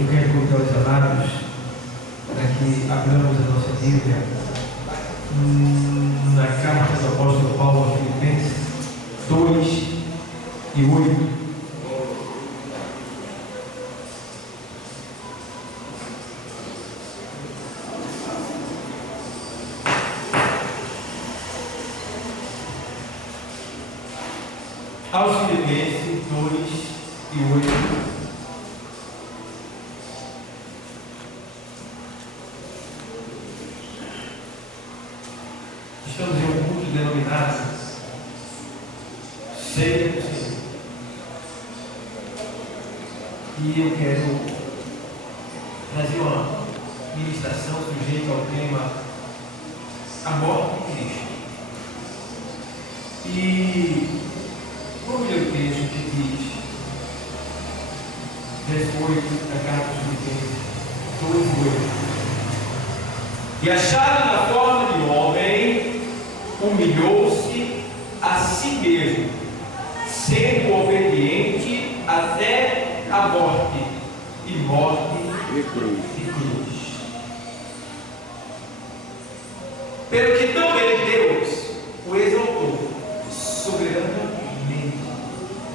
Eu quero convidar os amados para que abramos a nossa Bíblia na carta do apóstolo Paulo aos Filipenses 2:8. Aos Filipenses 2:8. Estamos em um culto denominado Ceia do Senhor. E eu quero trazer uma ministração sujeita ao tema A Morte de Cristo. E vamos ler o texto que diz, verso 8 da carta dos Filipenses 2:8. E achado na forma de homem, humilhou-se a si mesmo, sendo obediente até a morte, e morte de cruz. Pelo que também Deus o exaltou soberanamente,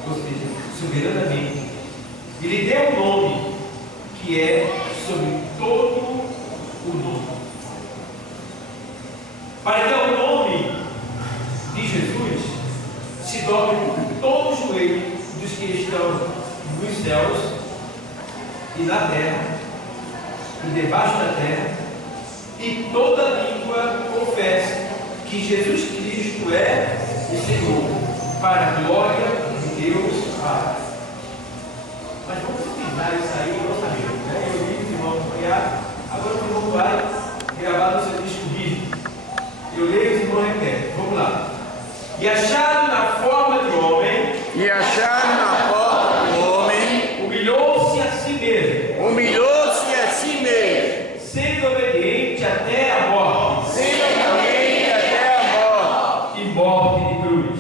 ou seja, soberanamente, e lhe deu um nome que é sobre todo o nome, para que ao nome de Jesus se dobre todo o joelho dos que estão nos céus e na terra e debaixo da terra, e toda língua confesse que Jesus Cristo é o Senhor, para a glória de Deus Pai. Mas vamos terminar isso aí, eu não sabia, né? Eu li os irmãos acompanhar, agora o irmão vai gravar no seu disco rígido. Eu leio e os irmãos repetem. Vamos lá. E achado na forma de homem, humilhou-se a si mesmo, sendo obediente até a morte, e morte de cruz.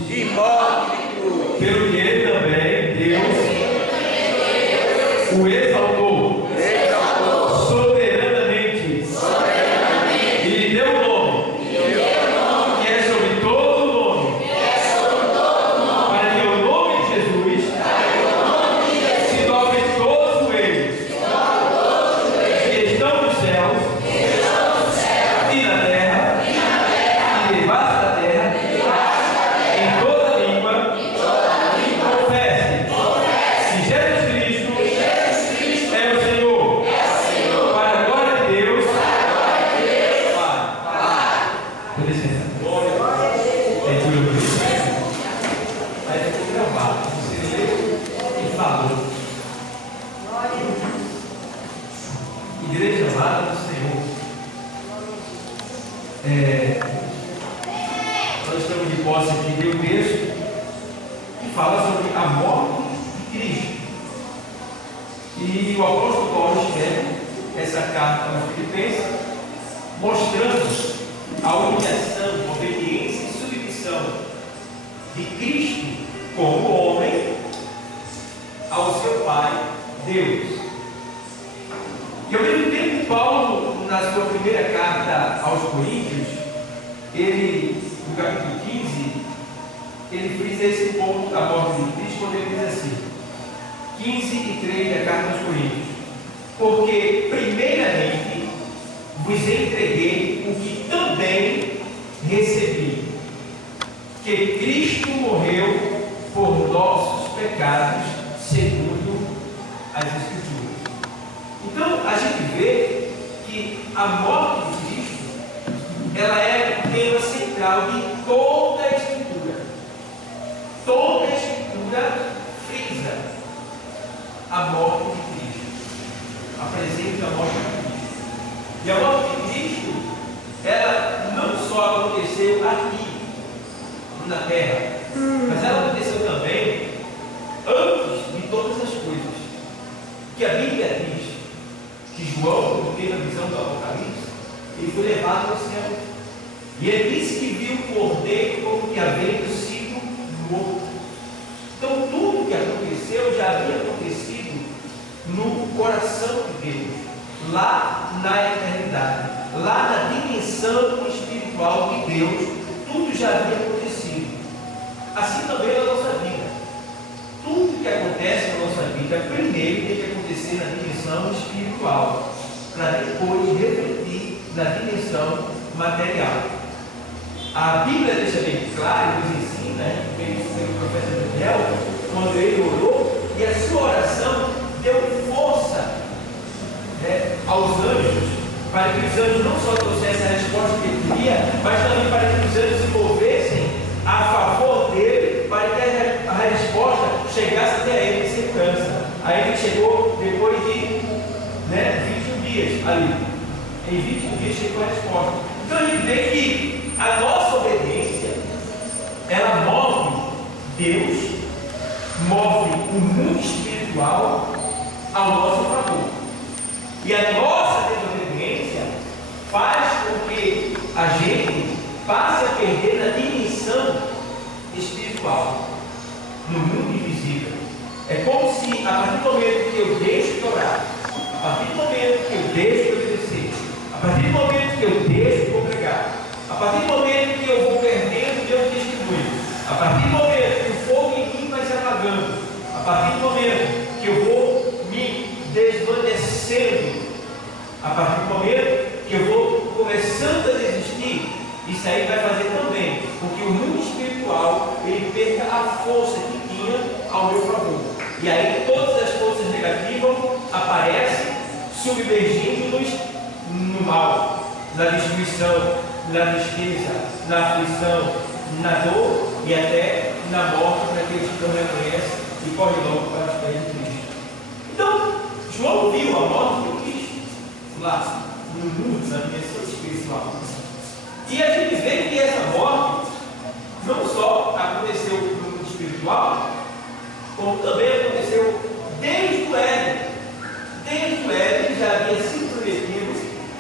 Pelo que ele também, Deus, o exaltou soberanamente, e lhe deu um nome que é sobre todo o nome, para que o nome de Jesus se dobre todos eles que estão nos céus e na terra e debaixo da terra, em toda língua confesse que Jesus Cristo é o Senhor, para a glória de Deus Pai. Com licença. É tudo Cristo. Aí depois gravado. Você leu e falou. Igreja amada do Senhor. Nós estamos de posse aqui de um texto que fala sobre a morte de Cristo. E o apóstolo Paulo escreve essa carta aos Filipenses, mostrando a humilhação, obediência e submissão de Cristo como homem ao seu Pai, Deus. E ao mesmo tempo, Paulo, na sua primeira carta aos Coríntios, ele, no capítulo 15, ele frisa esse ponto da morte de Cristo, quando ele diz assim, 15:3 da carta aos Coríntios: porque primeiramente vos entreguei o que também recebi, que Cristo morreu por nossos pecados, segundo as Escrituras. Então a gente vê que a morte de Cristo, ela é o tema central de toda a Escritura. Toda a Escritura frisa a morte de Cristo, apresenta a morte de Cristo. E a morte de Cristo, ela não só aconteceu aqui na terra, mas ela aconteceu também antes de todas as coisas. Que a Bíblia diz que João, quando teve a visão do Apocalipse, ele foi levado ao céu. E ele disse que viu o cordeiro como que havia sido morto. Então tudo que aconteceu já havia acontecido no coração de Deus, lá na eternidade, lá na dimensão espiritual de Deus, tudo já havia acontecido. Assim também na nossa vida. Tudo que acontece na nossa vida, primeiro tem que acontecer na dimensão espiritual, para depois refletir na dimensão material. A Bíblia deixa bem claro, nos ensina, pelo profeta Daniel, quando ele orou, e a sua oração deu força aos anjos, para que os anjos não só trouxessem a resposta que ele queria, mas também para que os anjos se movessem a favor dele, para que a resposta chegasse até ele em segurança. Aí ele chegou depois de 21 dias ali. Em 21 dias chegou a resposta. Então a gente vê que a nossa obediência, ela move Deus, move o mundo espiritual ao nosso favor. E a nossa desobediência faz com que a gente passe a perder na dimensão espiritual, no mundo invisível. É como se, a partir do momento que eu deixo de orar, a partir do momento que eu deixo de obedecer, a partir do momento que eu deixo de congregar, a partir do momento que eu vou perdendo o meu testemunho, a partir do momento que o fogo em mim vai se apagando, a partir do momento que eu vou me desvanecendo, a partir do momento que eu vou começando a desistir, isso aí vai fazer também com que o mundo espiritual ele perca a força que tinha ao meu favor. E aí todas as forças negativas aparecem submergindo-nos no mal, na destruição, na tristeza, na aflição, na dor e até na morte para aqueles que não reconhecem e correm logo para os pés de Cristo. Então, João viu a morte de Cristo lá no mundo, na dimensão espiritual. E a gente vê que essa morte não só aconteceu no mundo espiritual, como também aconteceu desde o Éden. Desde o Éden já havia sido prometido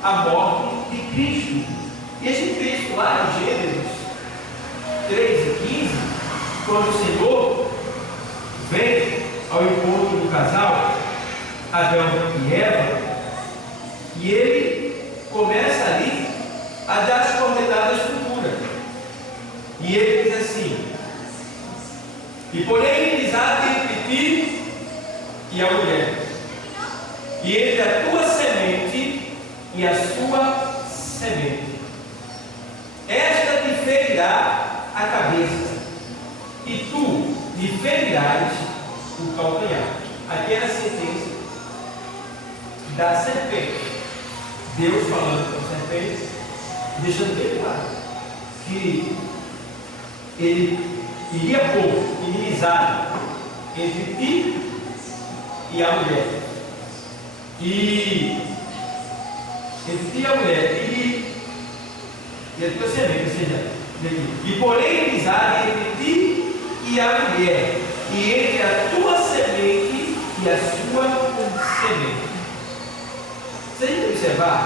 a morte de Cristo. E a gente vê isso lá em Gênesis 3 e 15, quando o Senhor vem ao encontro do casal, Adão e Eva, e ele começa ali a dar as coordenadas futuras. E ele diz assim: e porém inimizade entre ti e a mulher, e entre a tua semente e a sua semente. Esta te ferirá a cabeça, e tu lhe ferirás o calcanhar. Aqui é a sentença da serpente. Deus falando com a serpente, deixando bem claro que ele iria pôr inimizade entre ti e a mulher. E entre ti e a mulher, e a tua semente, ou seja, e porém inimizade entre ti e a mulher, e entre a tua semente e a sua semente. Se a gente observar,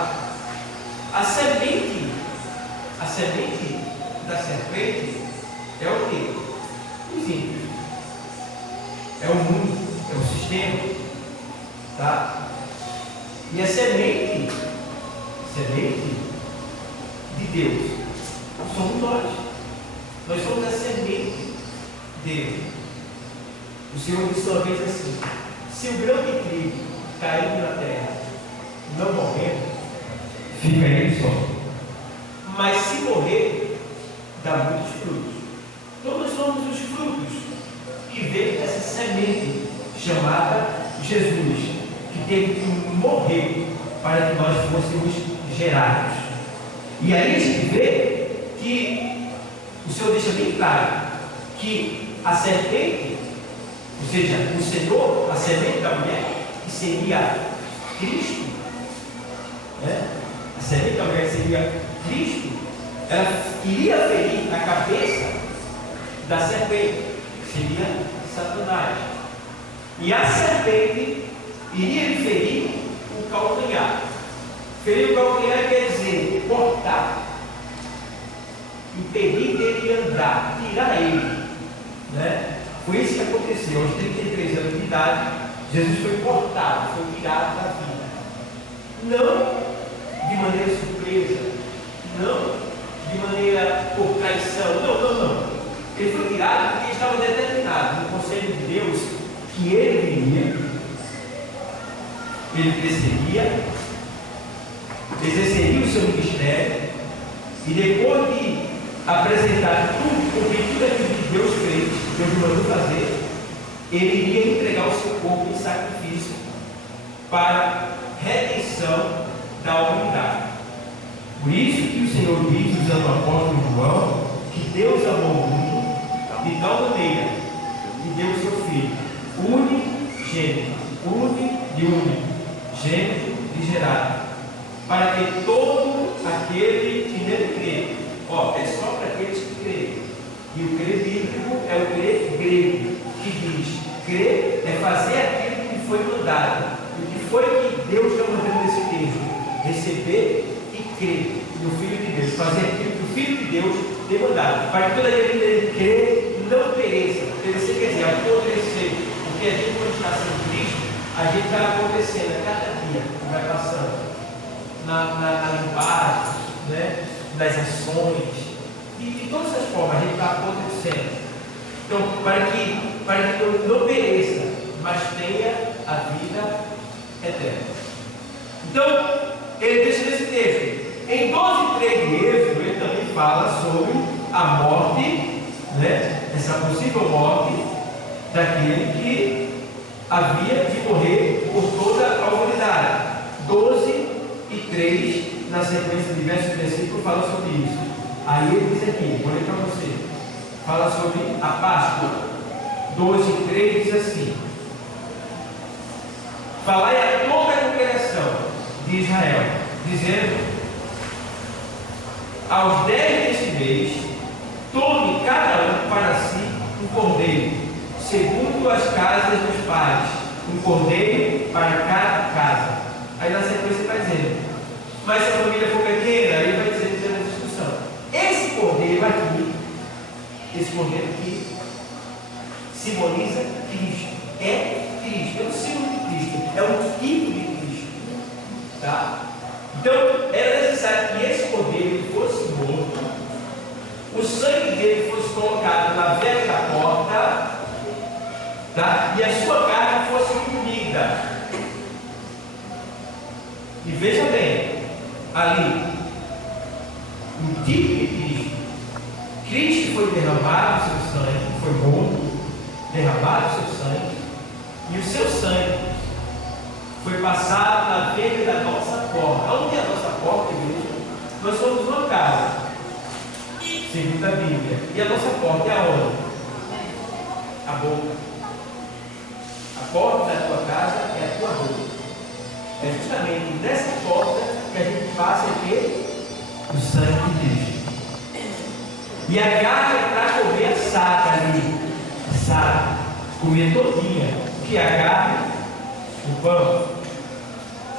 a semente da serpente é o quê? Os ímpios. É o mundo, é o sistema. Tá? E a semente de Deus somos nós. Nós somos a semente dele. O Senhor disse uma vez assim: se o grão de trigo caindo na terra não morrendo, fica ele só. Mas se morrer, dá muitos frutos. Então nós somos os frutos que vem dessa semente chamada Jesus, que teve que morrer para que nós fôssemos gerados. E aí a gente vê que o Senhor deixa bem claro que a serpente, ou seja, o Senhor, a semente da mulher, que seria Cristo, a semente da mulher seria Cristo, ela iria ferir a cabeça da serpente, que seria Satanás. E a serpente iria lhe ferir o calcanhar. Ferir o calcanhar quer dizer cortar, impedir dele andar, tirar ele. Foi isso que aconteceu. Aos 33 anos de idade, Jesus foi cortado, foi tirado da vida. não de maneira surpresa, não de maneira por traição, não. Ele foi tirado porque estava determinado no conselho de Deus que ele viria, ele cresceria, exerceria o seu ministério, e depois de apresentar tudo, cumprir tudo aquilo que Deus fez, Deus mandou fazer, ele iria entregar o seu corpo em sacrifício para redenção da humanidade. Por isso que o Senhor diz, usando o apóstolo João, que Deus amou o mundo de tal maneira que deu o seu Filho unigênito de gerado, para que todo aquele que nele crê, é só para aqueles que creem. E o crer bíblico é o crer grego, que diz: crer é fazer aquilo que foi mandado. O que foi que Deus está mandando nesse texto? Receber e crer no Filho de Deus, fazer aquilo que o Filho de Deus tem mandado, para que todo aquele que crê não pereça. Perecer quer dizer apodrecer, porque a gente, quando está sem Cristo, a gente está acontecendo a cada dia que vai passando na limpagem, né? Nas ações, de todas as formas a gente está apodrecendo. Então, para que não pereça, mas tenha a vida eterna. Então, ele deixa nesse texto. Em 12:3 de Êxodo, ele também fala sobre a morte, né? Essa possível morte daquele que havia de morrer por toda a humanidade. 12:3, na sequência de diversos versículos, fala sobre isso. Aí ele diz aqui, vou ler para você, fala sobre a Páscoa. 12:3 diz assim: falai a toda a congregação de Israel, dizendo: aos 10 deste mês, tome cada um para si um cordeiro, segundo as casas dos pais, um cordeiro para cada casa. Aí na sequência vai dizendo: mas se a família for pequena, aí vai dizer na discussão: esse cordeiro aqui simboliza Cristo, é Cristo, é um símbolo de Cristo, é um tipo de Cristo, tá? Então era necessário que esse cordeiro fosse morto, o sangue dele fosse colocado na vela da porta, tá? E a sua carne fosse comida. E veja bem, ali, o tipo de Cristo. Cristo foi derramado o seu sangue, foi morto, derramado o seu sangue, e o seu sangue foi passado na veia da nossa porta. Onde é a nossa porta, igreja? Nós somos uma casa, segundo a Bíblia. E a nossa porta é aonde? A boca. A porta da tua casa é a tua boca. É justamente nessa porta que a gente passa aqui o sangue de Cristo. E a carne é para comer assada ali. Assada. Comer todinha. O que é a carne? O pão.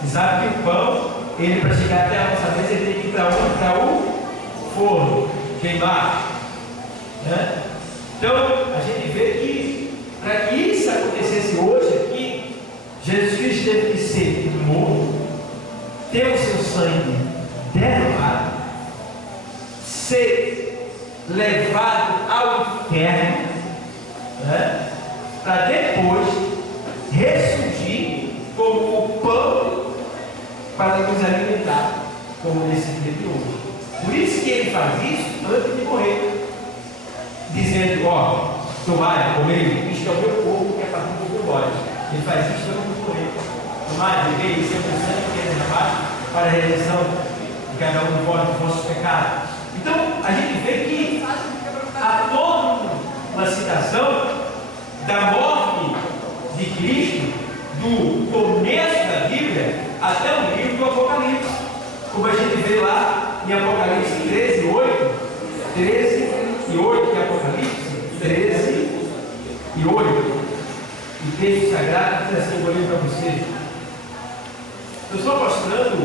Você sabe que o pão, ele para chegar até a nossa mesa, ele tem que ir para onde? Para o forno. Queimar. Né? Então, a gente vê que para que isso acontecesse hoje aqui, Jesus Cristo teve que ser morto, ter o seu sangue derramado, ser levado ao inferno, né? Para depois ressurgir como o pão para nos alimentar, como nesse dia de hoje. Por isso que ele faz isso antes de morrer, dizendo: tomai, comei, isto é o meu corpo que é para tudo que eu gosto. Ele faz isso antes de morrer. Tomai, bebei, isso é o meu sangue que é derramado para a redenção de cada um de vós dos vossos pecados. Então, a gente vê que há toda uma citação da morte de Cristo, do começo da Bíblia até o livro do Apocalipse, como a gente vê lá em Apocalipse 13:8, 13:8, que é Apocalipse 13:8. O texto sagrado diz assim: vou ler para vocês. Eu estou mostrando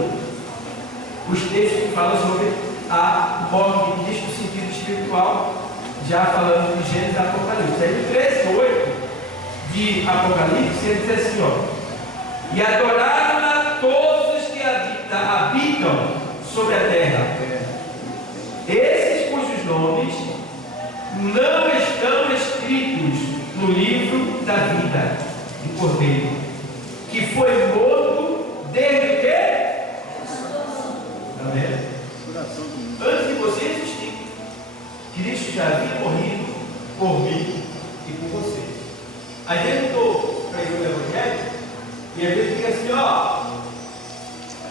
os textos que falam sobre a morte de Cristo no sentido espiritual, já falando de Gênesis e Apocalipse. Aí no 13:8 de Apocalipse, ele diz assim: e adoraram a todos os que haviam nomes não estão escritos no livro da vida do Cordeiro, que foi morto desde que? Está vendo? Antes de você existir, Cristo já havia morrido por mim e por você. Às vezes eu estou pregando o Evangelho e às vezes fica assim, ó,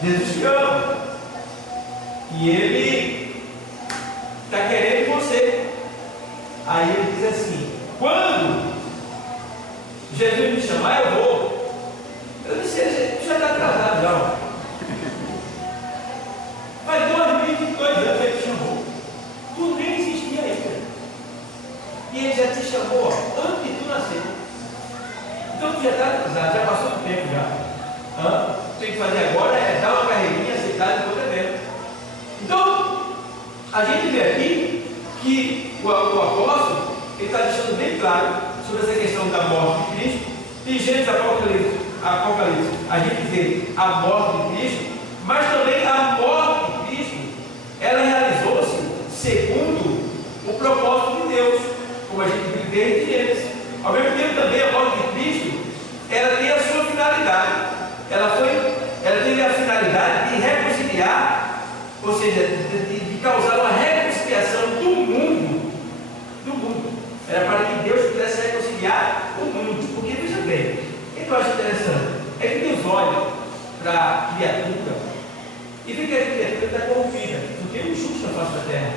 Jesus te ama e Ele está querendo você. Aí Ele diz assim: quando Jesus me chamar, eu vou. Eu disse: já está atrasado já. Faz 2022 anos Ele te chamou. Tu nem existia ainda. E Ele já te chamou antes de tu nascer. Então tu já está atrasado, já passou do tempo já. O que tem que fazer agora é dar uma carreirinha, aceitar e depois evento. Então, a gente vê aqui que o apóstolo está deixando bem claro sobre essa questão da morte de Cristo. Em Gênesis, Apocalipse, a gente vê a morte de Cristo, mas também a morte de Cristo, ela realizou-se segundo o propósito de Deus, como a gente viu desde Gênesis. Ao mesmo tempo também a morte de Cristo, ela tem a sua finalidade. Ela teve a finalidade de reconciliar, ou seja, de causar uma reconciliação do mundo. Era para que Deus pudesse reconciliar o mundo. Porque, veja bem, o que eu acho interessante é que Deus olha para a criatura e vê que a criatura está corrompida, não tem um justo na face da terra.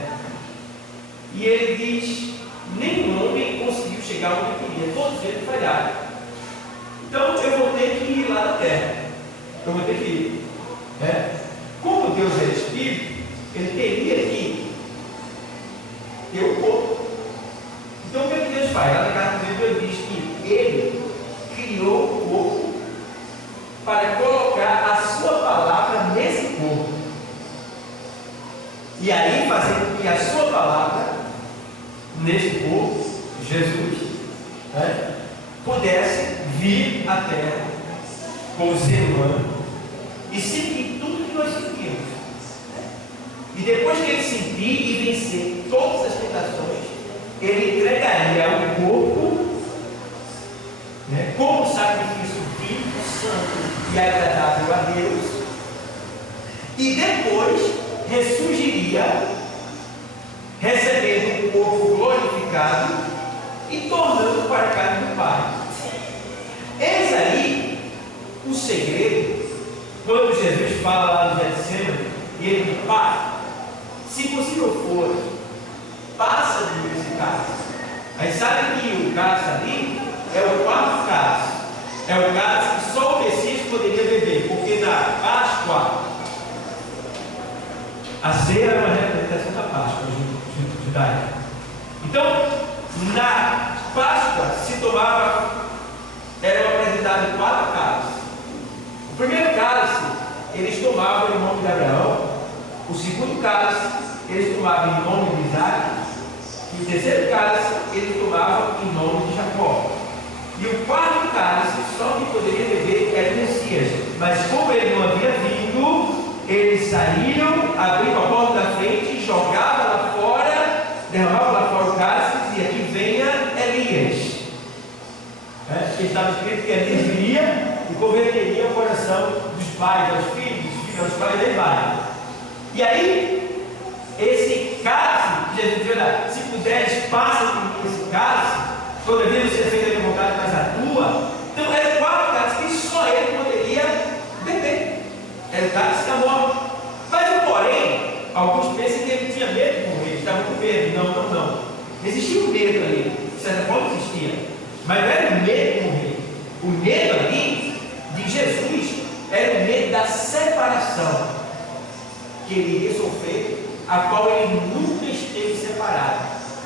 E Ele diz: nenhum homem conseguiu chegar onde queria, todos eles falharam. Então eu vou ter que ir lá na terra. Eu vou ter que ir. Como Deus é Espírito, Ele teria que ter o corpo. Então o que é que Deus faz? Lá na carta de Deus diz que Ele criou o corpo para colocar a sua palavra nesse corpo. E aí fazer com que a sua palavra nesse corpo, Jesus, pudesse vir à terra com o ser humano e sentir tudo que nós sentimos. E depois que Ele sentir e vencer todas as tentações, Ele entregaria o corpo como sacrifício vivo, santo e agradável a Deus, e depois ressurgiria, recebendo um corpo glorificado e tornando para a carne do Pai. Eis aí o segredo, quando Jesus fala lá no Getsemane, e Ele diz: Pai, se possível for, passa de mim esse cálice. Aí sabe que o cálice ali é o quarto cálice. É o cálice que só o Messias poderia beber, porque na Páscoa, a ceia era uma representação da Páscoa judaica. Então, na Páscoa se tomava, eram apresentados 4 cálices. O primeiro cálice eles tomavam em nome de Abraão. O segundo cálice eles tomavam em nome de Isaac. E o terceiro cálice eles tomavam em nome de Jacó. E o quarto cálice só que poderia beber era o Messias. Mas como ele não havia vindo, eles saíram, abriram a porta da frente, jogavam lá fora, derramavam lá fora o cálice e diziam: que venha Elias. Estava escrito que Elias viria e converteria o coração dos pais aos filhos, dos filhos aos pais, e vai. E aí, esse cálice, Jesus diz: olha, se puderes, passa por mim esse cálice, todavia não seja feita a minha vontade, mas a tua. Então, era 4 cálices que só ele poderia beber. Era o cálice da morte. Mas, porém, alguns pensam que ele tinha medo de morrer, estava com medo. Não. Existia um medo ali, de certa forma existia. Mas não era o medo de morrer. O medo ali de Jesus era o medo da separação que ele iria sofrer, a qual ele nunca esteve separado,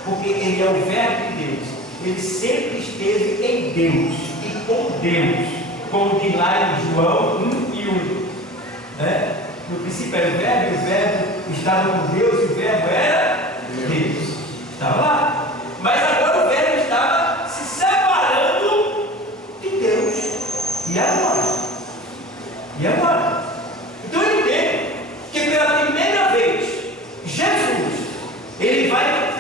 porque ele é o Verbo de Deus. Ele sempre esteve em Deus e com Deus, como diz lá em João 1:1. No princípio era o Verbo estava com Deus e o Verbo era Deus. Estava lá. Mas agora o Verbo estava se separando de Deus. E agora? Então eu entendo que pela primeira vez, Jesus, ele vai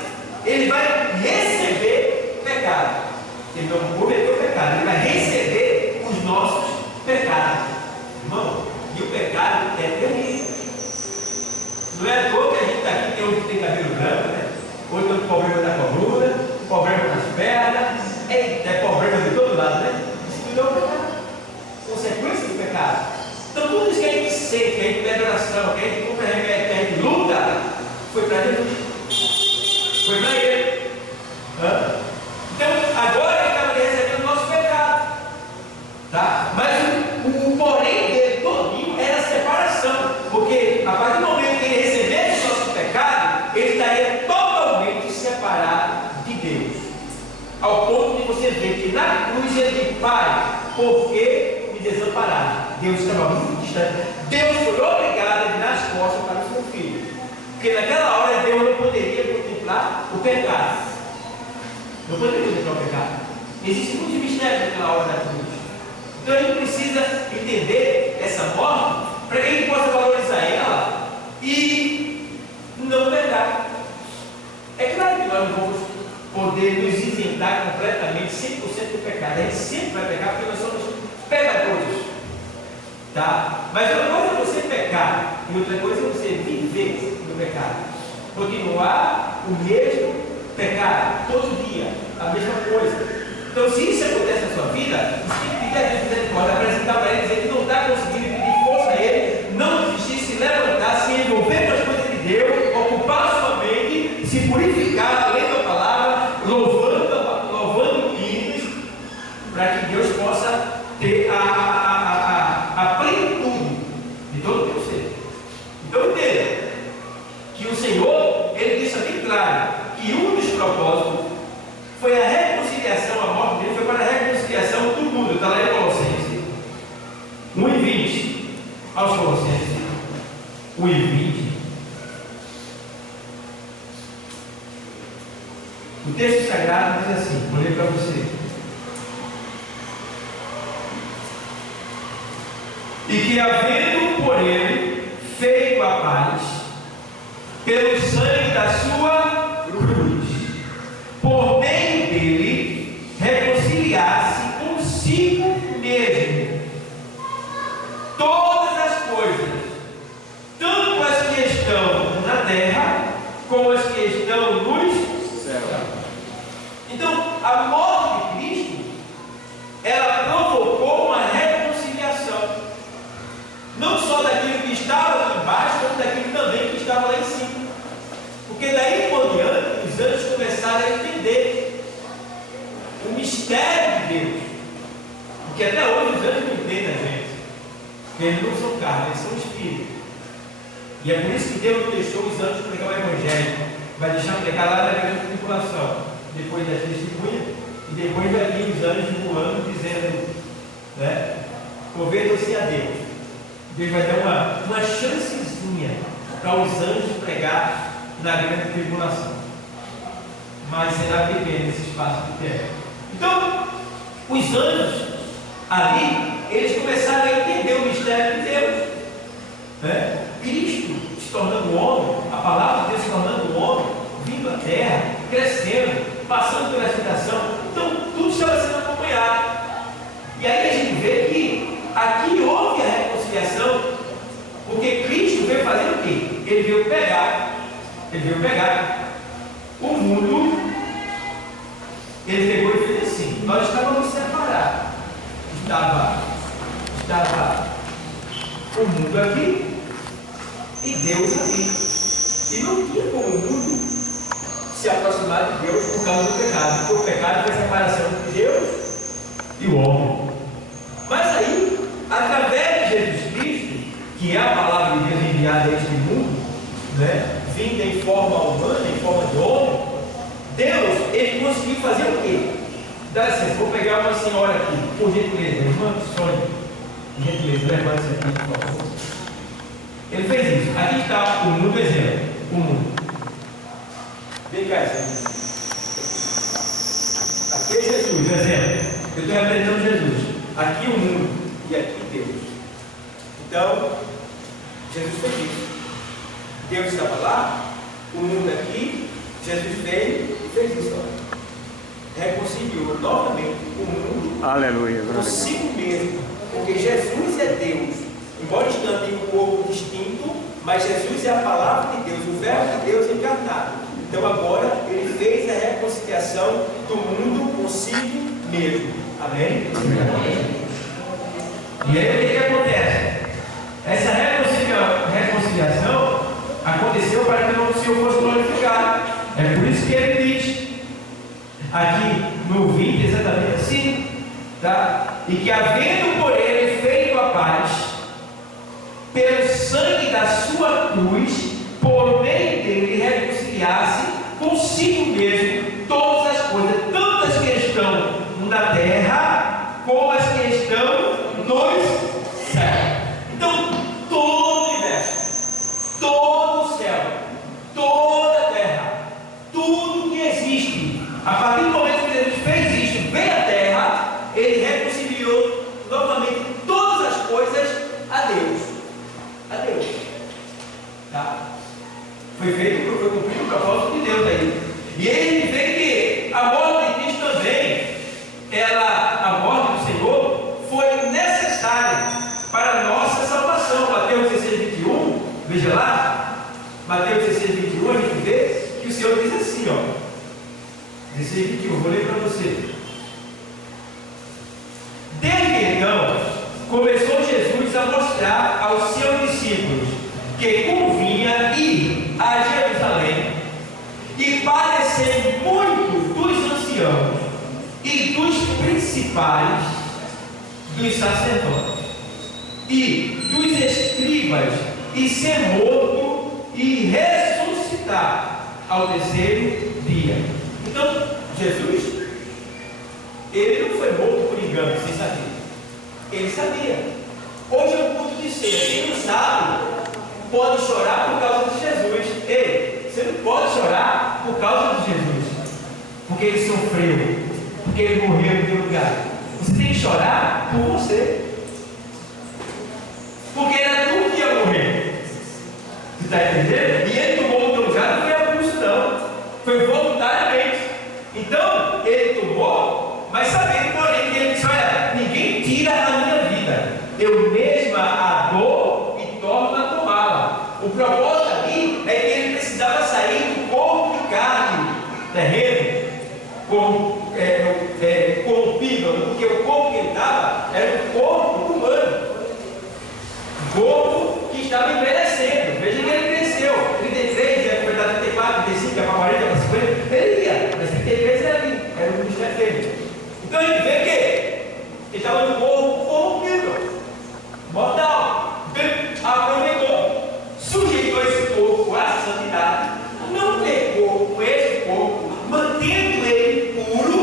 cabelo branco, né? Outro com problema da coluna, problema nas pernas, é problema de todo lado, né? Isso tudo é um pecado, consequência do pecado. Então tudo isso que a gente sente, que a gente pede oração, que a gente compra remédio, que a gente luta, foi para Jesus, foi para Ele. Então agora Ele estava recebendo o nosso pecado, tá? Mas o porém dele todinho era a separação, porque a partir do momento que Ele recebesse o nosso pecado, Ele estaria totalmente separado de Deus, ao ponto de você ver que na cruz Ele diz: Pai, por que me desampararam? Deus estava muito distante. Deus foi obrigado a virar as costas para o seu filho, porque naquela hora Deus não poderia contemplar o pecado, não poderia contemplar o pecado. Existe muito mistério naquela hora da cruz. Então a gente precisa entender essa morte para que a gente possa valorizar ela e não pecar. É claro que nós não vamos poder nos isentar completamente 100% do pecado. A gente sempre vai pecar porque nós somos pecadores, tá? Mas uma coisa é você pecar e outra coisa é você viver no pecado, continuar o mesmo pecado todo dia, a mesma coisa. Então, se isso acontece na sua vida, você tem que pedir a Deus misericórdia, apresentar para Ele, dizer que não está conseguindo, pedir força a Ele, não desistir, se levantar, se envolver com as coisas de Deus, ocupar a sua mente, se purificar, lendo a palavra, louvando hinos, para que Deus possa ter a plenitude de todo o teu ser. Então, entenda que o Senhor, Ele deixa bem claro que um dos propósitos foi a reconciliação, a morte dele foi para a reconciliação do mundo. Está lá em Colossenses 1:20. Aos Colossenses 1:20. O texto sagrado diz assim, vou ler para você. E que havendo por ele feito a paz, pelo sangue da sua cruz, por meio dele, reconciliar-se consigo mesmo todas as coisas, tanto as que estão na terra, como as que estão nos céus. Então, a morte de Cristo, ela provocou uma reconciliação, não só daquilo que estava lá embaixo, como daquilo também que estava lá em cima. Porque daí por diante, os anjos começaram a entender o mistério de Deus. Porque até hoje os anjos não entendem a gente, porque eles não são carne, eles são espíritos. E é por isso que Deus não deixou os anjos pregar o Evangelho, vai deixar pregar lá na grande tribulação, depois da testemunha, e depois vai vir os anjos voando, dizendo, né, convertam-se a Deus. Deus vai dar uma chancezinha para os anjos pregar na grande tribulação, mas será pequeno esse espaço de terra. Então, os anjos ali, eles começaram a entender o mistério de Deus, né? Cristo se tornando homem, a palavra de Deus se tornando homem, vindo à terra, crescendo, passando pela geração. Então, tudo estava sendo acompanhado. E aí a gente vê que aqui houve a reconciliação, porque Cristo veio fazer o quê? Ele veio pegar o mundo. Ele pegou e fez assim: nós estávamos separados, estava o mundo aqui e Deus ali, e não tinha como o mundo se aproximar de Deus por causa do pecado, porque o pecado foi a separação entre Deus e o homem. Mas aí, através de Jesus Cristo, que é a palavra de Deus enviada a este mundo, né, vinda em forma humana, em forma de homem, Deus, Ele conseguiu fazer o quê? Dá licença, vou pegar uma senhora aqui, por gentileza, irmã Sônia, por gentileza, levanta isso aqui, por favor. Ele fez isso. Aqui está o mundo exemplo, o mundo. Vem cá, isso aqui é Jesus, exemplo. Eu estou representando Jesus. Aqui o mundo e aqui Deus. Então, Jesus fez isso. Deus estava lá, o mundo aqui, Jesus veio e fez isso. Reconciliou novamente o mundo, aleluia, consigo mesmo, porque Jesus é Deus Embora estando em um corpo distinto, mas Jesus é a palavra de Deus, o verbo de Deus encarnado. Então agora ele fez a reconciliação do mundo consigo mesmo. Amém? E aí o que acontece? Essa reconciliação aconteceu para que o Senhor fosse glorificado. É por isso que ele diz aqui no 20 exatamente assim, tá? E que havendo por ele feito a paz pelo sangue da sua cruz, por meio dele reconciliasse consigo mesmo todas as coisas, tanto as que estão na terra como as que estão nos céus. Então todo o universo, todo o céu, toda a terra, tudo que existe, a partir do momento que Jesus fez isso, veio à terra, ele reconciliou novamente todas as coisas a Deus. A Deus. Tá? Foi cumprido o propósito de Deus aí. E ele vê que a morte de Cristo também, a morte do Senhor, foi necessária para a nossa salvação. Mateus 16, 21, veja lá, Mateus 16, 21, a gente vê que o Senhor diz assim, ó, 16, 21, vou ler para você. Desde então, começou Jesus a mostrar aos seus discípulos que convinha ir a Jerusalém e padecer muito dos anciãos e dos principais, dos sacerdotes e dos escribas, e ser morto e ressuscitar ao terceiro dia. Então, Jesus, ele não foi morto por engano, sem saber. Ele sabia. Hoje é um culto de ceia. Quem não sabe pode chorar por causa de Jesus. Ei, você não pode chorar por causa de Jesus, porque ele sofreu, porque ele morreu no teu lugar. Você tem que chorar por você, porque era tu que ia morrer. Você está entendendo? E ele tomou o teu lugar, não foi a pulso, não. Foi voluntariamente. Então, ele tomou, mas sabendo, porém, que ele disse: olha, ninguém tira a minha vida, eu mesma a dou e torno a tomá-la. O propósito aqui é que ele precisava sair do corpo de carne terreno, corrompível, porque o corpo que ele estava era um corpo humano, um corpo que estava envelhecendo. Veja que ele cresceu, 33, ia completar 34, 35, ia para 40, para 50, ele ia, mas 33 era o ministério dele. Então a gente vê que ele estava no corpo corrompível, mortal. Então ele aproveitou, sujeitou esse corpo à santidade, não pegou com esse corpo, mantendo ele puro,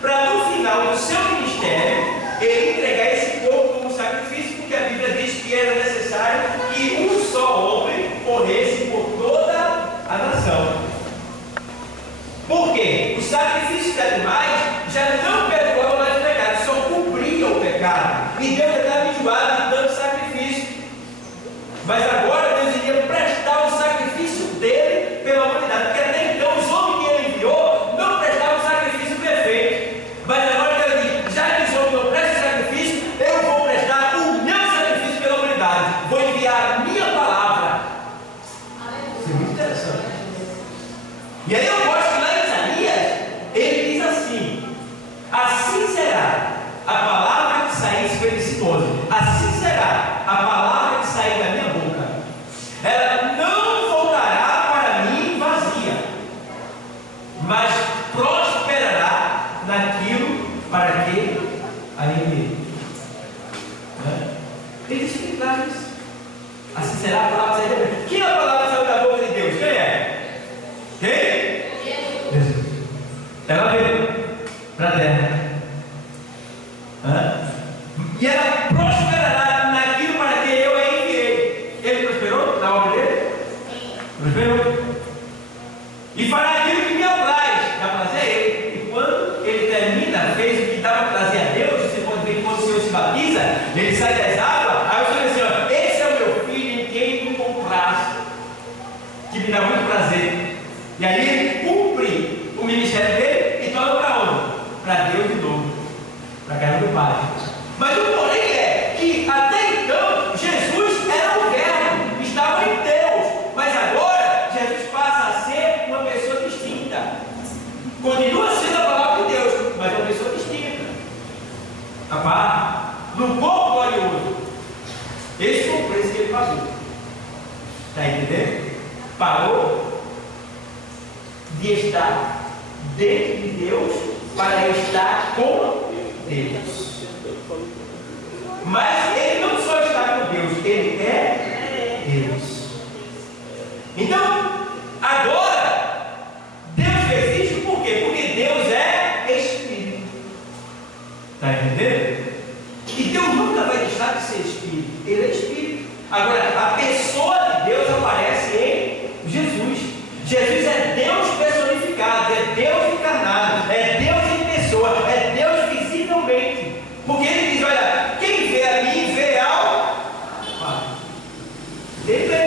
para no final do seu ministério ele entregar esse corpo como sacrifício, porque a Bíblia diz que era necessário que um só homem morresse por toda a nação. Por quê? Os sacrifícios de animais já não perdoavam mais o pecado, só cumpriam o pecado. E Deus estava enjoado de tanto sacrifício. Mas agora Deus iria prestar o sacrifício dele pela humanidade, porque até então os homens que ele enviou não prestavam sacrifício perfeito. Mas agora Deus diz: já que os homens não prestam sacrifício, eu vou prestar o meu sacrifício pela humanidade. Vou enviar a minha palavra. Isso é muito interessante. E aí eu gosto que lá em Isaías ele diz assim: assim será a palavra que sair, isso foi desse 12, assim será a palavra que sair da minha boca, ela não voltará para mim vazia, mas prosperará naquilo para que a enviei. Ele diz que claro isso. Assim será a palavra que sair da minha boca. Quem é a palavra que saiu da boca de Deus? Quem é? Quem? Jesus. Ela veio para a terra. E ela prosperará naquilo para que eu a enviei. Ele prosperou na obra dele? Prosperou. E fará aquilo que me apraz. Dá prazer a ele. E quando ele termina, fez o que dava prazer a Deus, você pode ver que quando o Senhor se batiza, ele sai das águas. Aí o Senhor diz assim: ó, esse é o meu filho em quem me compraz, que me dá muito prazer. E aí ele cumpre o ministério dele e torna para onde? Para Deus de novo, para a casa do Pai. Mas o porém é que a no corpo glorioso. Esse foi o preço que ele pagou. Está entendendo? Parou de estar dentro de Deus para estar com Deus. Mas ele não só está com Deus, ele é Deus. Então, agora, Deus fez isso por quê? Porque Deus é Espírito. Está entendendo? E Deus nunca vai deixar de ser Espírito. Ele é Espírito. Agora, a pessoa de Deus aparece em Jesus. Jesus é Deus personificado, é Deus encarnado, é Deus em pessoa, é Deus visivelmente. Porque ele diz, olha, quem vê a mim, vê ao Pai. Ele vê.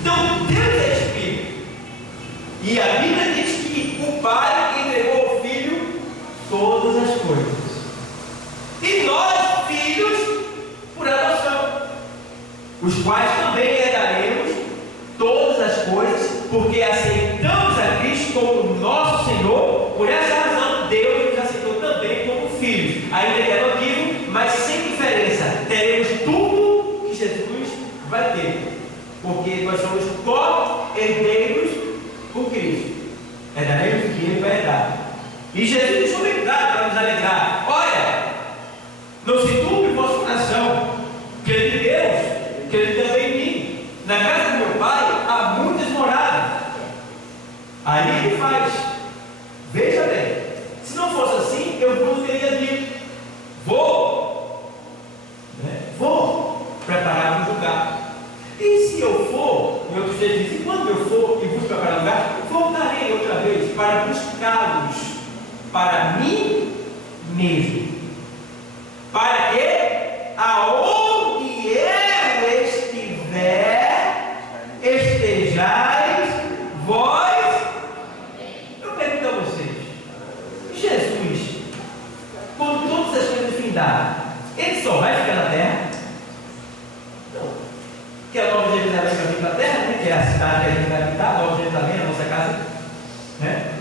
Então, Deus é Espírito. E a Bíblia diz que o Pai entregou ao Filho todas as coisas. E nós, filhos, por adoção, os quais também herdaremos todas as coisas, porque aceitamos a Cristo como nosso Senhor. Por essa razão, Deus nos aceitou também como filhos, ainda que adotivo, mas sem diferença. Teremos tudo que Jesus vai ter, porque nós somos co-herdeiros com Cristo. Herdaremos o que Ele vai herdar. E Jesus deixou bem claro para nos alegrar: olha, não se turbe o vosso coração, crede em Deus, crede também em mim. Na casa do meu Pai há muitas moradas. Aí ele faz. Veja bem, se não fosse assim, eu não teria dito: vou preparar um lugar. E se eu for, em outros textos dizem, quando eu for e vos preparar um lugar, voltarei outra vez para buscá-los para mim mesmo, para que aonde eu estiver, estejais vós. Eu pergunto a vocês: Jesus, quando todas as coisas findarem, ele só vai ficar na terra? Não. Que a Nova Jerusalém vai vir para a terra, né? Que é a cidade que a gente vai habitar, a Nova Jerusalém, a nossa casa, né?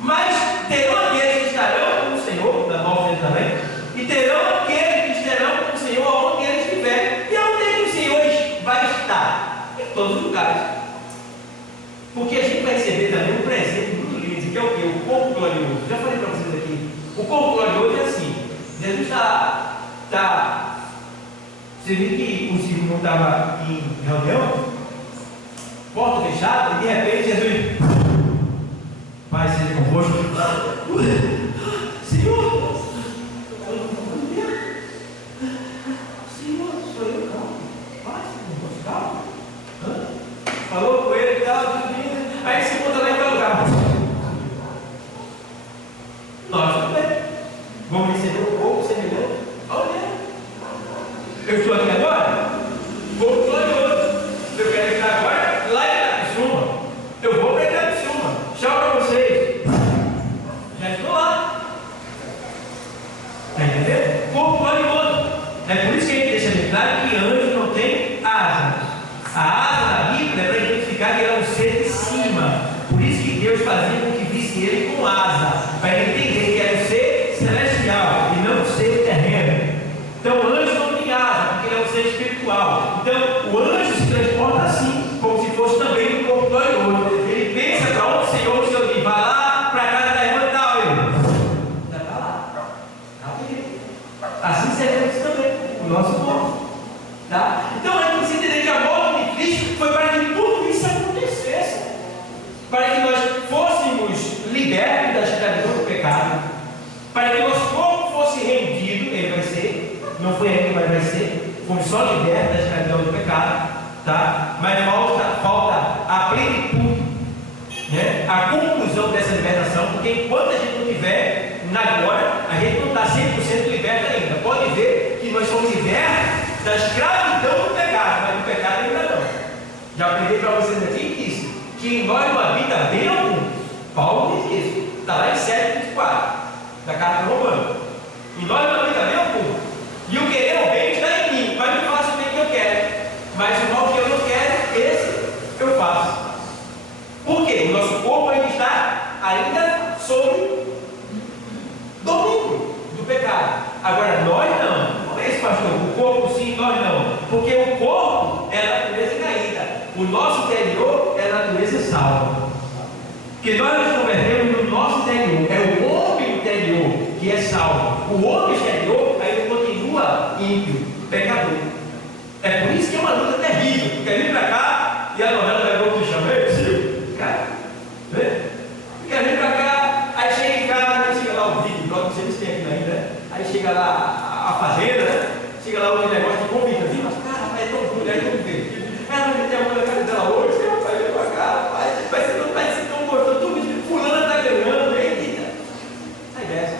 Mas terão aqueles que estarão com o Senhor na Nova Jerusalém, e terão aqueles que estarão com o Senhor onde ele estiver. E onde é que o Senhor vai estar? Em todos os lugares. Porque a gente vai receber também um presente muito lindo, que é o quê? O corpo glorioso. Já falei para vocês aqui. O corpo glorioso é assim: Jesus está. Você viu que o Senhor estava em reunião, porta fechada, e de repente Jesus: Pai, seja convosco. Senhor, Senhor, sou eu, calma. Pai, seja convosco, calma. Falou com ele e tal, aí se conta lá em qual lugar? Nós também vamos receber um pouco semelhante. Olha, eu estou aqui agora, vou glorioso. Eu quero estar agora lá em Criciúma. Eu vou para Criciúma. Tchau para vocês. Já estou lá. Está entendendo? Corpo glorioso. É por isso que a gente deixa bem claro que anjo não tem asas. A asa da Bíblia é para identificar que ele é um ser de cima. Por isso que Deus fazia com que visse ele com asa, para ele entender que era um ser celestial e não um ser terreno. Então o anjo não tem asa, porque ele é um ser espiritual. Então o anjo se transporta assim, como se fosse também um corpo glorioso. Ele pensa para onde o Senhor diz: vai lá para a casa da irmã tal. Ele já está lá. Assim seremos também, o nosso corpo. Tá? Então a gente precisa entender que a morte de Cristo foi para que tudo isso acontecesse, para que nós fôssemos libertos da escravidão do pecado, para que nosso corpo fosse rendido. Ele vai ser, não foi ele, mas vai ser. Fomos só libertos da escravidão do pecado, tá? Mas falta a plenitude, né? A conclusão dessa libertação, porque enquanto a gente não tiver na glória, a gente não está 100% liberto ainda. Pode ver que nós somos libertos da escravidão do pecado, mas do pecado ainda não. Já aprendi para vocês aqui e disse que em nós não habita bem algum. Paulo diz isso, está lá em 7:24 da carta romana. Em nós não habita bem algum. E o querer o bem está em mim, mas não faço o bem que eu quero. Mas o mal que eu não quero, esse eu faço. Por quê? O nosso corpo ainda está sob domínio do pecado. Agora O nosso interior é a natureza salva. Porque nós nos convertemos no nosso interior. É o homem interior que é salvo. O homem exterior ainda continua ímpio, pecador. É por isso que é uma luta terrível. Tu quer vir para cá e a novela vai ver o que chama. Ei, cara, tu quer vir para cá, aí chega em casa, aí chega lá o vídeo, não sei se tem aqui ainda, né? Aí chega lá a fazenda, né? Chega lá o negócio de convite, assim, mas cara, é tão ruim, aí todo vê. Ela vai ter a mão na casa dela hoje, vai vir para cá, vai ser tão gostoso, tudo, fulano está ganhando, eita. Sai dessa.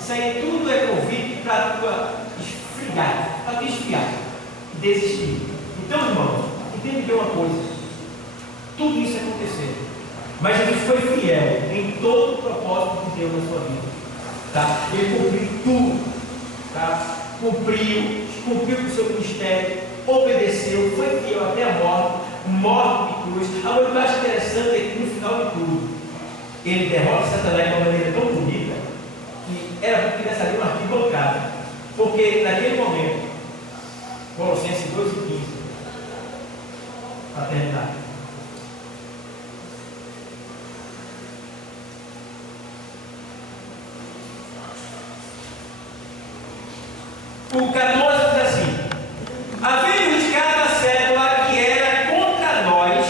Isso aí tudo é convite para tu esfriar, para tu esfriar e desistir. Então, irmãos, entende que é uma coisa, tudo isso aconteceu, mas Jesus foi fiel em todo o propósito de Deus na sua vida, tá? Ele cumpriu tudo, tá? Cumpriu com o seu ministério, obedeceu, foi fiel até a morte de cruz. Agora, o que eu acho interessante é que no final de tudo, ele derrota Satanás de uma maneira tão bonita que era porque nessa ali uma arquibancada, porque naquele momento, Colossenses 2:15, para terminar. O 14 diz assim: havendo riscado a cédula que era contra nós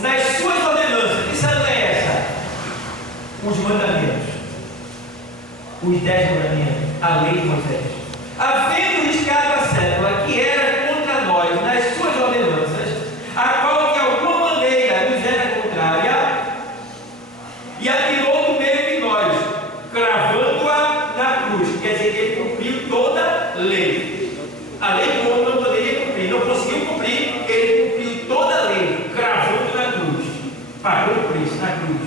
nas suas ordenanças. Que cédula é essa? Os mandamentos, os 10 mandamentos, a lei de Moisés. Havendo riscado a cédula que era contra nós nas suas ordenanças, a qual de alguma maneira nos era contrária, e a tirou do meio de nós, cravando-a na cruz. Quer dizer que ele cumpriu toda a lei. A lei o homem não poderia cumprir, não conseguiu cumprir, ele cumpriu toda a lei, cravando na cruz. Pagou o preço na cruz.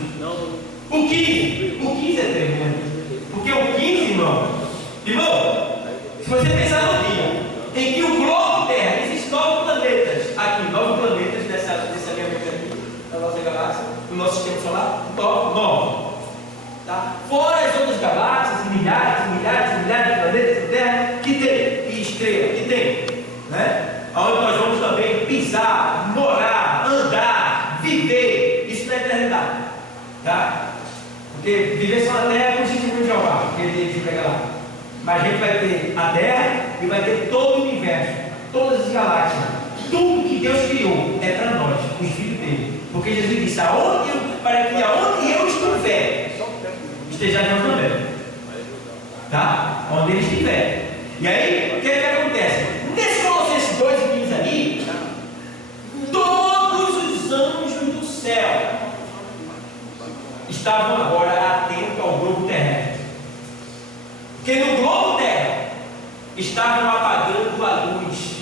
O 15 é tremendo. Porque o 15, irmão, se você pensar no dia em que o globo Terra, existem 9 planetas, aqui, 9 planetas dessa linha aqui, da nossa galáxia, do nosso sistema solar, 9. Tá? Fora as outras galáxias, milhares de planetas da Terra que tem, e estrelas que tem, né? Onde nós vamos também pisar, morar, andar, viver, isso na eternidade, tá? Porque viver só na Terra é um sentido de Jeová, porque ele fica lá. Mas a gente vai ter a Terra e vai ter todo o universo, todas as galáxias, tudo que Deus criou é para nós, os filhos dele. Porque Jesus disse: para que aonde eu estiver, esteja Deus também. Tá? Onde ele estiver. E aí, o que acontece? Nesse Colossenses 2:15 ali, todos os anjos do céu estavam agora atentos ao globo terrestre. Porque no globo terrestre estavam apagando a luz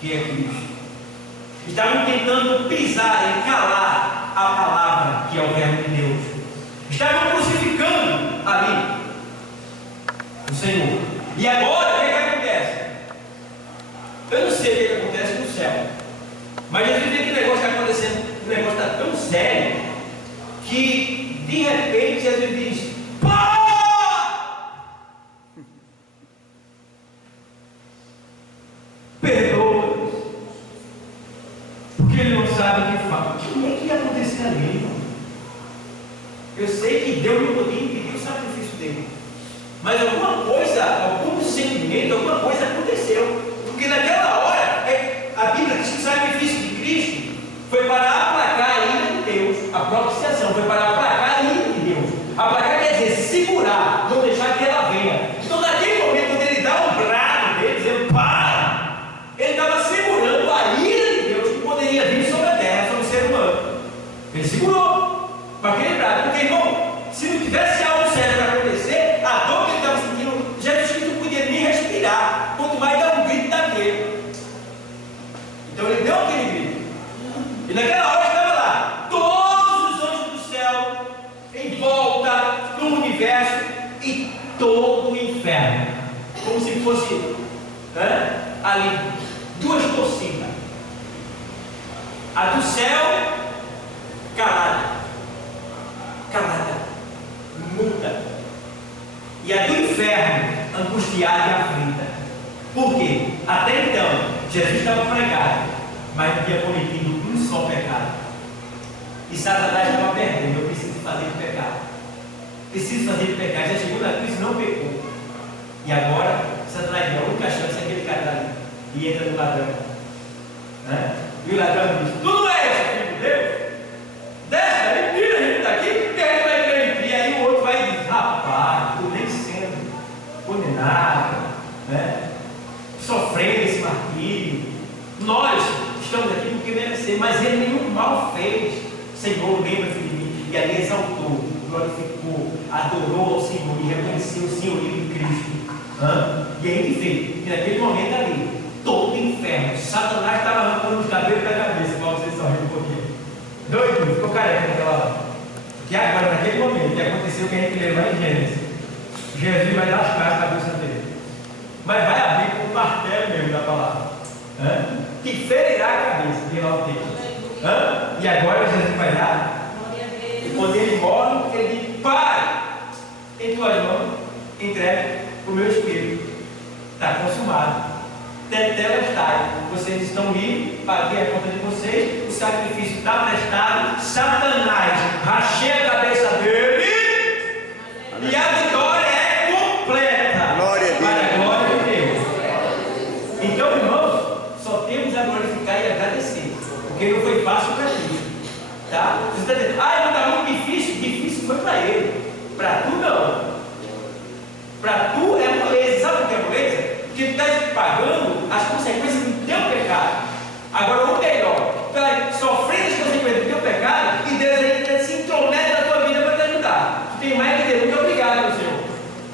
que é Cristo. Estavam tentando pisar e calar a palavra que é o verbo de Deus. Estavam crucificando ali o Senhor. E agora o que acontece? Eu não sei o que acontece no céu, mas a gente vê que o negócio está acontecendo, o negócio está tão sério que de repente Jesus diz: pá! Perdoa-nos, porque ele não sabe o que fala. O que ia acontecer ali, irmão? Eu sei que Deus não podia impedir o sacrifício dele, mas alguma coisa, algum sentimento, alguma coisa aconteceu, porque naquela hora a Bíblia diz que o sacrifício de Cristo foi para aplacar a ira de Deus, a propiciação foi para aplacar a ira de Deus. Aplacar quer dizer segurar, não deixar que ela venha. Então naquele momento, quando ele dá um brado dele, dizendo: para, ele estava segurando a ira de Deus que poderia vir sobre a terra, sobre o ser humano. Ele segurou com aquele brado, porque, irmão, se não tivesse algo sério para acontecer, a dor que ele estava sentindo, Jesus Cristo não podia nem respirar, quanto mais dar um grito daquele. Então ele deu aquele grito, e naquela hora estava lá todos os anjos do céu em volta do universo e todo o inferno, como se fosse ali duas torcidas: a do céu calada, muda, e a do inferno angustiada e aflita. Por quê? Até então Jesus estava pregado, mas não tinha cometido um só o pecado. E Satanás estava perdendo. Eu preciso fazer de pecado. Preciso fazer de pecado. Já chegou na cruz e não pecou. E agora, Satanás deu a única chance é aquele cara ali. E entra no ladrão. Né? E o ladrão diz: tu não és filho de Deus? Desce daí, tira a gente daqui, porque a gente vai crer em ti. E aí o outro vai e diz: rapaz, tu nem sendo condenado, né? Sofrendo esse martírio. Nós estamos aqui porque merecemos, mas ele nenhum mal fez. Senhor, lembra-se de mim. E ali exaltou, glorificou, adorou ao Senhor e reconheceu o senhorio de Cristo. E aí que fez, que naquele momento ali, todo o inferno, Satanás estava arrancando os cabelos da cabeça, para vocês sorrirem um pouquinho. Doido, ficou careca naquela hora. Que agora, naquele momento, que aconteceu o que a gente lê lá em Gênesis, Jesus vai lascar a cabeça dele. Mas vai abrir com o martelo mesmo da palavra. Que ferirá a cabeça, de lá o texto. E agora Jesus vai lá. E quando ele morre, ele diz: Pai, em tuas mãos, entregue o meu espírito. Está consumado. Tetelestai. Vocês estão livres, paguei a conta de vocês, o sacrifício está prestado. Satanás, rachei a cabeça dele. E a vitória é completa. Glória a Deus. Para a glória de Deus. Então, irmãos, só temos a glorificar e agradecer. Porque não foi fácil para Cristo. Tá? Você está dizendo: não está muito difícil. Difícil foi para ele. Para tu não. Para tu é moleza. Sabe o que é moleza? Porque tu está pagando as consequências do teu pecado. Agora, o melhor, tu está sofrendo as consequências do teu pecado e Deus ainda se intromete na tua vida para te ajudar. Tu tem mais que dizer: muito obrigado, meu Senhor.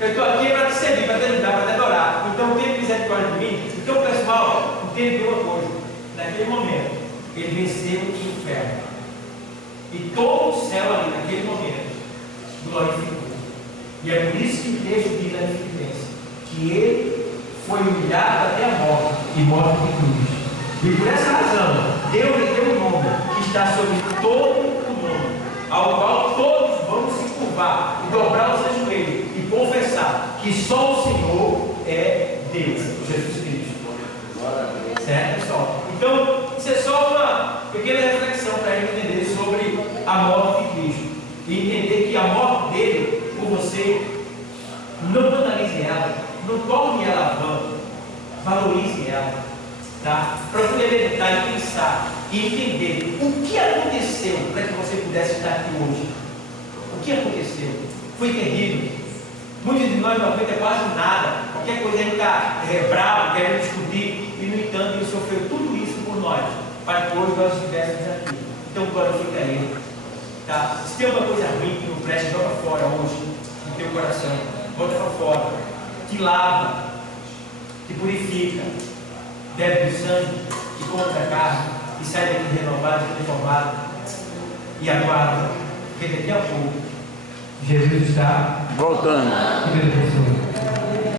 Eu estou aqui para te servir, para te ajudar, para te adorar. Então, tenha misericórdia de mim. Então, pessoal, entende uma coisa. Naquele momento, ele venceu o inferno. E todo o céu ali, naquele momento, glorificou. E é por isso que o texto diz na Filipenses que ele foi humilhado até a morte e morte de cruz. E por essa razão, Deus lhe deu um nome que está sobre todo o nome, ao qual todos vão se curvar e dobrar os seus joelhos e confessar que só o Senhor é Deus, Jesus Cristo. Certo, pessoal? Então, isso é só uma pequena reflexão para a gente entender sobre a morte de Cristo e entender que a morte dele por você, não banalize ela, não torne ela vã, valorize ela, tá? Procure meditar e pensar e entender o que aconteceu para que você pudesse estar aqui hoje. O que aconteceu? Foi terrível. Muitos de nós não aguentam quase nada. Qualquer coisa a gente está bravo, querendo discutir, e no entanto ele sofreu tudo isso por nós, para que hoje nós estivéssemos aqui. Então glorifica ele. Tá? Se tem uma coisa ruim que não presta, joga fora hoje no teu coração, bota para fora, te lava, te purifica, bebe do sangue, te come a carne e sai daqui renovado, transformado e aguarda, porque daqui a pouco Jesus está voltando. Que Deus abençoe.